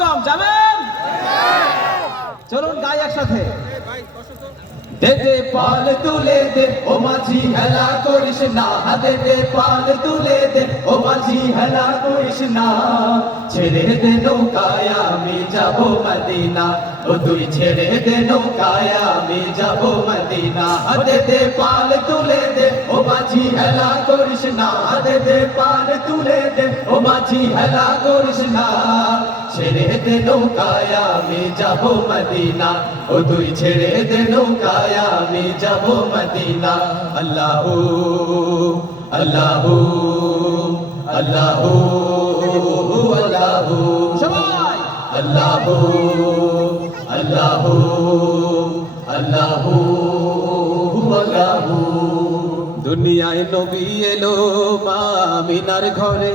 কম, যাবেন? চলুন গাই একসাথে। দে দে পাল তুলে দে ও মাঝি হেলা করিস না, দে দে পাল তুলে দে ও মাঝি হেলা করিস না, ছেড়ে দে নৌকায় আমি যাব মদিনা, ও তুই ছেড়ে দে নৌকায় আমি যাব মদিনা। দে দে পাল তুলে দে ও মাঝি হেলা করিস না, দে দে পাল তুলে দে ও মাঝি হেলা করিস না, ছেড়ে দে নৌকায় আমি যাব মদিনা, ও তুই ছেড়ে দে নৌকায় আমি যাব মদিনা। আল্লাহু আল্লাহু আল্লাহু আল্লাহু সবাই আল্লাহু আল্লাহু আল্লাহু আল্লাহু। দুনিয়ায় নবী এলো মা আমিনার ঘরে,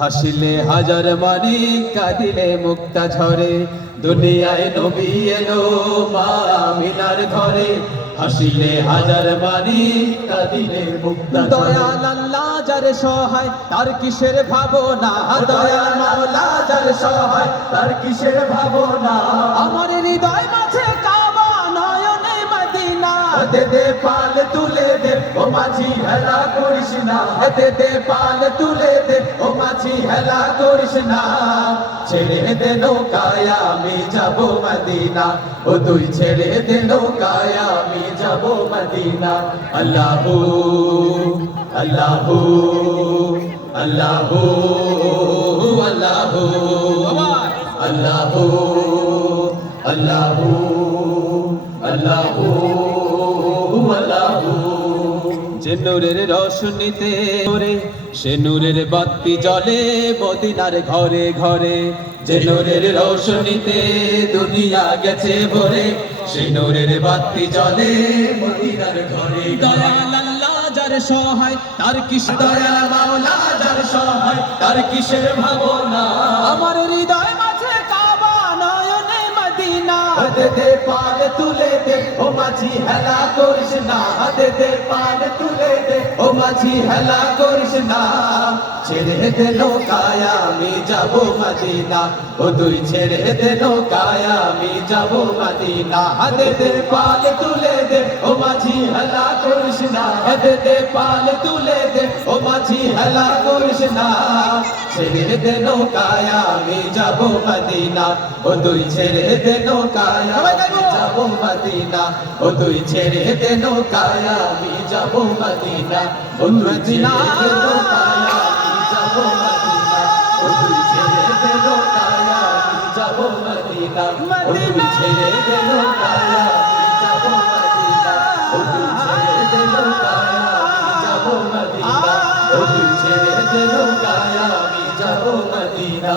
হাসিলে হাজার মানি কাঁদিলে মুক্তা ঝরে। দুনিয়ায় নবী এলো মা আমিনার ঘরে, হাসিলে হাজার মানি কাঁদিলে মুক্তা ঝরে। দয়াল আল্লাহ যার সহায় তার কিসের ভাবনা, দয়াল মাওলা যার সহায় তার কিসের ভাবনা, আমার হৃদয় মাঝে কাবা নয়নে মদিনা। দে দে পাল তুলে দে ও মাঝি হেলা করিস না, দে দে পাল তুলে দে ও মাঝি হেলা করিস না, ছেড়ে দে নৌকায় আমি যাব মদিনা, ও তুই ছেড়ে দে নৌকায় আমি যাব মদিনা। আল্লাহু আল্লাহু আল্লাহু আল্লাহু আল্লাহু আল্লাহু আল্লাহু আল্লাহু। যে নূরের রোশনীতে ওরে সে নূরের বাতি জ্বলে মদিনার ঘরে ঘরে, যে নূরের রোশনীতে দুনিয়া গেছে ভরে, সে নূরের বাতি জ্বলে মদিনার ঘরে। দয়াল আল্লাহ যার সহায় তার কিস, দয়াল মাওলা যার সহায় তার কিসের ভাবনা, আমার হৃদয় মাঝে কাবা নয়নে মদিনা। দে দে পাল তুলে দে ও মাঝি হেলা করিস না, দে দে পাল তুলে দে ও মাঝি হেলা করিস না, ছেড়ে দে নৌকায় আমি যাব মদিনা, ও তুই ছেড়ে দে নৌকায় আমি যাব মদিনা। দে দে পাল তুলে দে ও মাঝি হেলা করিস না, দে দে পাল তুলে দে ও মাঝি হেলা করিস না, ছেড়ে দে নৌকায় আমি যাব মদিনা, ও তুই ছেড়ে দে নৌকায় আমি যাব মদিনা, ও তুই ছেড়ে দে নৌকায় আমি যাব মদিনা, ও তুই ছেড়ে দে নৌকায় আমি যাব মদিনা, ও তুই ছেড়ে দে নৌকায় আমি যাব মদিনা, ও তুই ছেড়ে দে নৌকায় আমি যাব মদিনা, ও তুই ছেড়ে দে নৌকায় আমি যাব মদিনা, ও তুই ছেড়ে দে নৌকায় আমি যাব মদিনা।